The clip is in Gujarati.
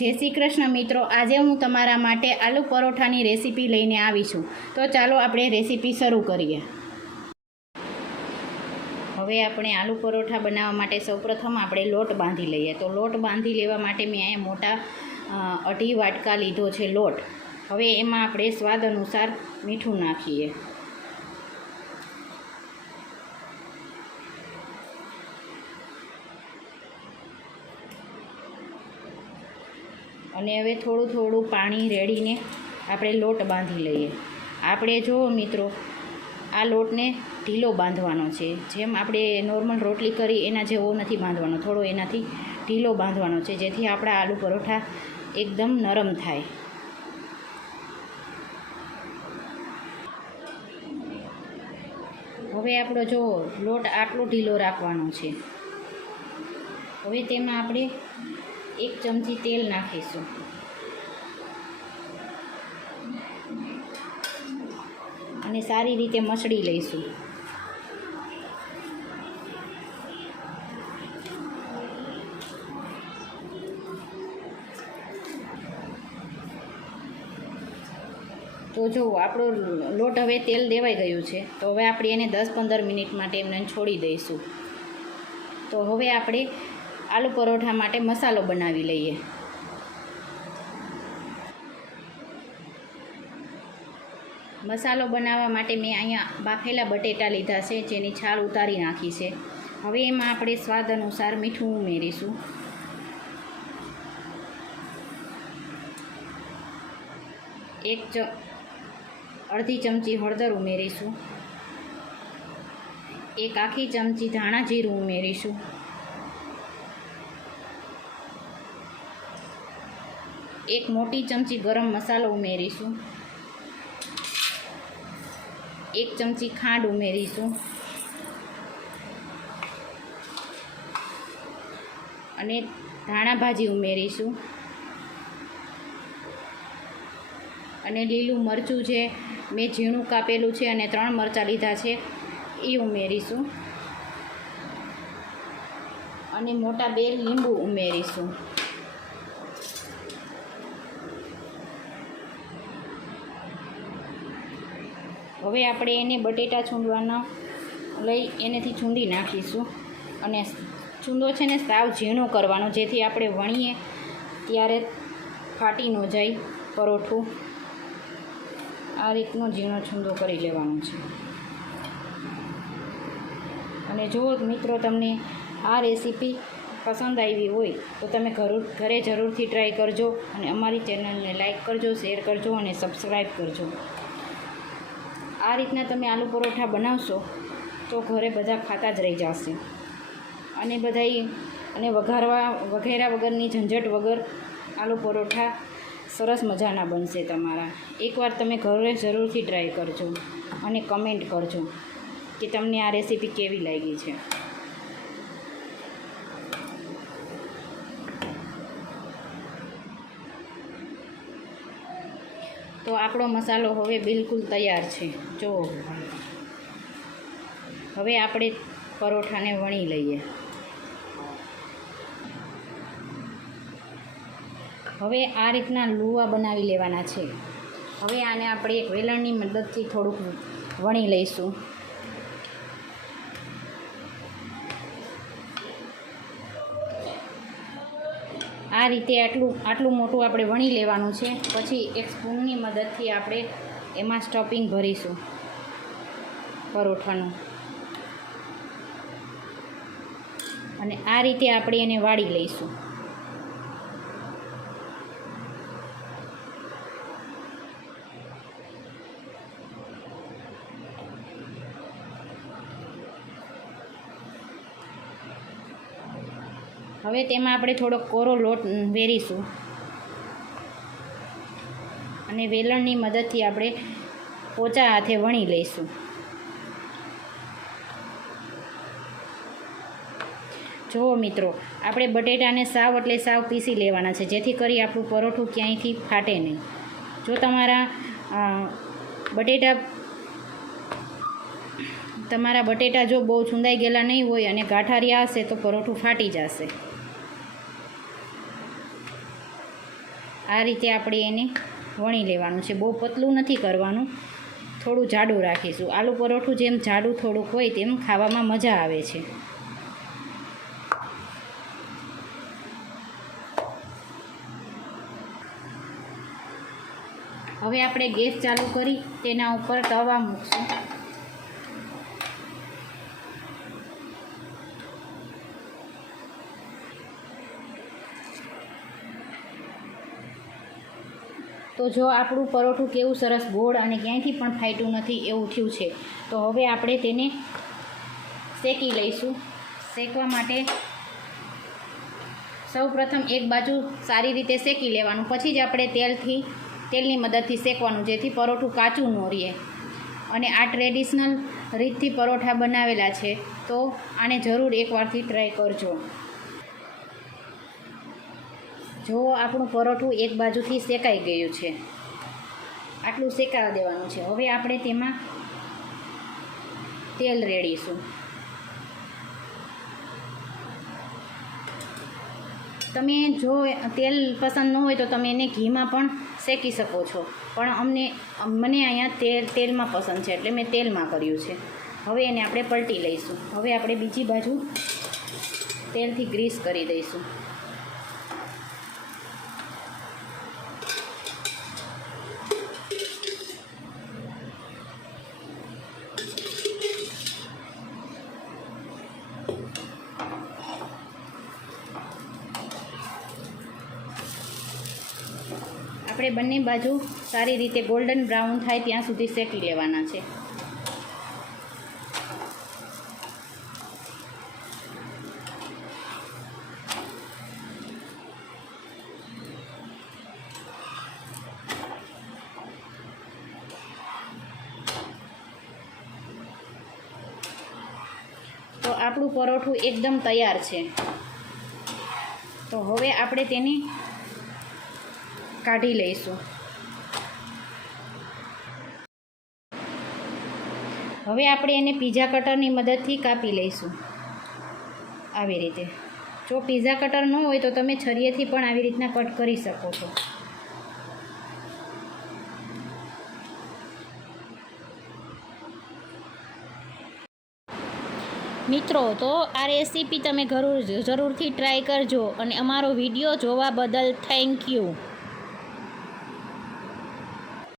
જય શ્રી કૃષ્ણ મિત્રો, આજે હું તમારા માટે આલુ પરોઠાની રેસીપી લઈને આવી છું। તો ચાલો આપણે રેસીપી શરૂ કરીએ। હવે આપણે આલુ પરોઠા બનાવવા માટે સૌપ્રથમ આપણે લોટ બાંધી લઈએ। તો લોટ બાંધી લેવા માટે મેં અહીંયા મોટા 2.5 વાટકા લીધો છે લોટ। હવે એમાં આપણે સ્વાદ અનુસાર મીઠું નાખીએ। અને હવે થોડું થોડું પાણી રેડીને આપણે લોટ બાંધી લઈએ। આપણે જો મિત્રો આ લોટને ઢીલો બાંધવાનો છે, જેમ આપણે નોર્મલ રોટલી કરી એના જેવો નથી બાંધવાનો, થોડો એનાથી ઢીલો બાંધવાનો છે, જેથી આપણા આલુ પરોઠા એકદમ નરમ થાય। હવે આપણો જો લોટ આટલો ઢીલો રાખવાનો છે। હવે તેમાં આપણે 1 ચમચી તેલ નાખીશું અને સારી રીતે મસળી લઈશું। તો જો આપણો લોટ હવે તેલ દેવાઈ ગયું છે, તો હવે આપણે એને 10-15 મિનિટ માટે એમને છોડી દઈશું। તો હવે આપણે આલુ પરોઠા માટે મસાલો બનાવી લઈએ। મસાલો બનાવવા માટે મેં અહીંયા બાફેલા બટેટા લીધા છે, જેની છાલ ઉતારી નાખી છે। હવે એમાં આપણે સ્વાદ અનુસાર મીઠું ઉમેરીશું। અડધી ચમચી હળદર ઉમેરીશું। 1 આખી ચમચી ધાણા જીરું ઉમેરીશું। 1 મોટી ચમચી ગરમ મસાલો ઉમેરીશું। 1 ચમચી ખાંડ ઉમેરીશું અને ધાણા ભાજી ઉમેરીશું અને લીલું મરચું છે મેં ઝીણું કાપેલું છે અને 3 મરચાં લીધા છે એ ઉમેરીશું અને મોટા 2 લીંબુ ઉમેરીશું। હવે આપણે એને બટેટા છૂંદવાના લઈ એનેથી છૂંદી નાખીશું અને છૂંદો છે ને સાવ ઝીણો કરવાનો, જેથી આપણે વણીએ ત્યારે ફાટી ન જાય પરોઠું। આ રીતનો ઝીણો છૂંદો કરી લેવાનો છે। અને જો મિત્રો તમને આ રેસીપી પસંદ આવી હોય તો તમે ઘરે જરૂરથી ટ્રાય કરજો અને અમારી ચેનલને લાઈક કરજો, શેર કરજો અને સબસ્ક્રાઈબ કરજો। આ રીતના તમે આલુ પરોઠા બનાવશો તો ઘરે બધા ખાતા જ રહી જશે અને વઘેરા વગરની ઝંઝટ વગર આલુ પરોઠા સરસ મજાના બનશે તમારા। એકવાર તમે ઘરે જરૂરથી ટ્રાય કરજો અને કમેન્ટ કરજો કે તમને આ રેસીપી કેવી લાગી છે। તો આપણો મસાલો હવે બિલકુલ તૈયાર છે। જો હવે આપણે પરોઠાને વણી લઈએ। હવે આ રીતના લુવા બનાવી લેવાના છે। હવે આને આપણે એક વેલણની મદદથી થોડુંક વણી લઈશું। આ રીતે આટલું મોટું આપણે વણી લેવાનું છે। પછી એક સ્પૂનની મદદથી આપણે એમાં સ્ટફિંગ ભરીશું પરોઠાનું અને આ રીતે આપણે એને વાળી લઈશું। હવે તેમાં આપણે થોડો કોરો લોટ વેરીશું અને વેલણની મદદથી આપણે પોચા હાથે વણી લઈશું। જુઓ મિત્રો, આપણે બટેટાને સાવ એટલે સાવ પીસી લેવાના છે, જેથી કરી આપણું પરોઠું ક્યાંયથી ફાટે નહીં। જો તમારા બટેટા જો બહુ છુંદાઈ ગયેલા નહીં હોય અને ગાંઠારિયા હશે તો પરોઠું ફાટી જશે। આ રીતે આપણે એને વણી લેવાનું છે. બહુ પતલું નથી કરવાનું, થોડું જાડું રાખીશું. આલુ પરોઠું જેમ જાડું થોડુંક હોય તેમ ખાવામાં મજા આવે છે. હવે આપણે ગેસ ચાલુ કરી તેના ઉપર તવા મૂકશું. તો જો આપણું પરોઠું કેવું સરસ ગોળ અને ક્યાંયથી પણ ફાટ્યું નથી એવું થયું છે. તો હવે આપણે તેને શેકી લઈશું. શેકવા માટે સૌપ્રથમ એક બાજુ સારી રીતે શેકી લેવાનું, પછી જ આપણે તેલની મદદથી શેકવાનું, જેથી પરોઠું કાચું ન રહે. અને આ ટ્રેડિશનલ રીતથી પરોઠા બનાવેલા છે, તો આને જરૂર એકવારથી ટ્રાય કરજો. જો આપણું પરોઠું એક બાજુથી શેકાઈ ગયું છે, આટલું શેકાવા દેવાનું છે. હવે આપણે તેમાં તેલ રેડીશું. તમે જો તેલ પસંદ ન હોય તો તમે એને ઘીમાં પણ શેકી શકો છો, પણ મને અહીંયા તેલમાં પસંદ છે એટલે મેં તેલમાં કર્યું છે. હવે એને આપણે પલટી લઈશું. હવે આપણે બીજી બાજુ તેલથી ગ્રીસ કરી દઈશું. આપણે બંને બાજુ સારી રીતે ગોલ્ડન બ્રાઉન થાય ત્યાં સુધી શેકી લેવાના છે. તો આપણું પરોઠું એકદમ તૈયાર છે. તો હવે આપણે તેને કાઢી લઈશું. હવે આપણે એને પીઝા કટરની મદદથી કાપી લઈશું આવી રીતે. જો પીઝા કટર ન હોય તો તમે છરીએથી પણ આવી રીતના કટ કરી શકો છો. મિત્રો, તો આ રેસીપી તમે જરૂરથી ટ્રાય કરજો અને અમારો વિડીયો જોવા બદલ થેન્ક યુ.